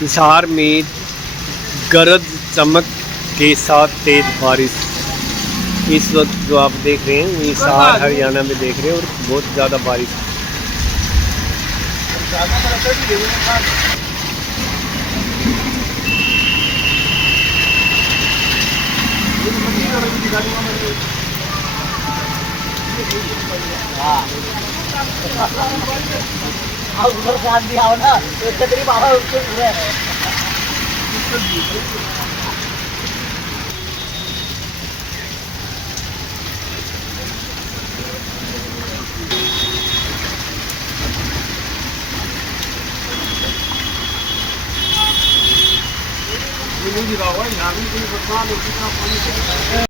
हिसार में गरज चमक के साथ तेज बारिश। इस वक्त जो आप देख रहे हैं हिसार हरियाणा में देख रहे हैं और बहुत ज़्यादा बारिश। उधर साथ भी आओ ना तो छतरी बाबा उसके पूरे है। ये नहीं गिरा हुआ यहाँ भी कोई बरसात होती है पानी से